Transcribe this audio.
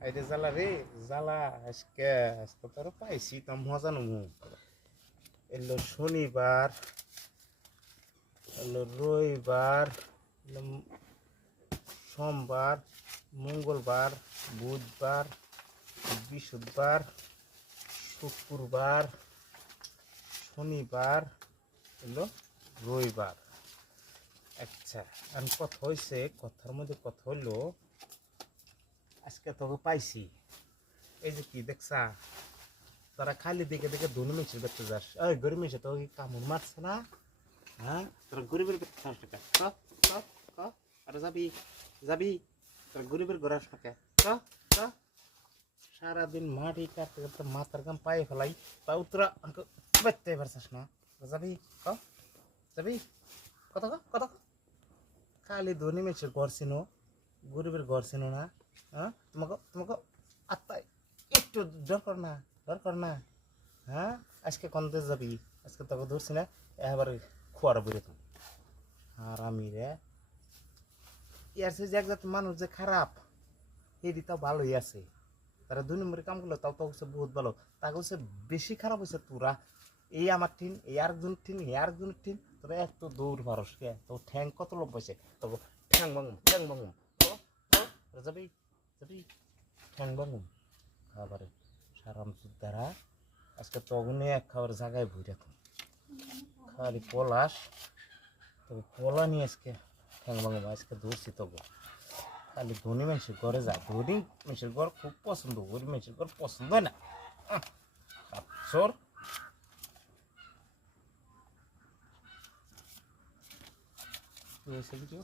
আইরে জ্বালা রে জ্বালা আজকে আজকে তোর পাইছি তো মজা নমু এলো শনিবার এলো রবিবার এলো সোমবার মঙ্গলবার বুধবার বৃহস্পতিবার শুক্রবার শনিবার এলো রবিবার। আচ্ছা আমি কথা হয়েছে কথার মধ্যে কথা হইলো আজকে তোকে পাইছি এই যে কি দেখছা তারা খালি দেখে দেখে ধনী মানুষের দেখতে যাস ওই গরিব মানুষের তোকে কামড় মারছে না হ্যাঁ তোরা গরিবের দেখতে যাস না আরে যাবি যাবি তোরা গরিবের ঘরে আস না সারাদিন মাটি কাটতে কাটতে মাথার গাম পায়ে ফেলাই তাও তোরা বেরতে পারছিস না যাবি যাবি কত কত খালি ধনী মানুষের ঘর ছিল গরিবের ঘর ছিল না হ্যাঁ তোমাকে তোমাকে আত্মায় একটু দরকার না হ্যাঁ আজকে কন্দে যাবি আজকে তোকে ধরছি না এবারে খোয়ার বেরো তুমি আর আমি রে ইয়ার সে যে একজাত মানুষ যে খারাপ এটি তাও ভালোই আছে তারা 2 নম্বরে কাম করলো তাও তো হচ্ছে বহুত ভালো তাকে হচ্ছে বেশি খারাপ হয়েছে তোরা এই আমার টিন এই আরেকজন টিন এই আরেকজনের টিন তোরা এত দৌড় পারস কে তো ঠ্যাং কত লোক পাইছে তবে ঠ্যাং ভাঙুম যাবি যাবি ঠ্যাং ভাঙুম খাবারে সারাম দ্বারা আজকে তগুনে এক খাবার জায়গায় ভুই রাখুন খালি পলাশ তবে পলা নিয়ে আজকে ঠ্যাং ভাঙুম আজকে ধরছি তবু খালি ধনী মানুষের ঘরে যা ধনী মানুষের ঘর খুব পছন্দ গরিব মানুষের ঘর পছন্দ হয় না সর ভিডিও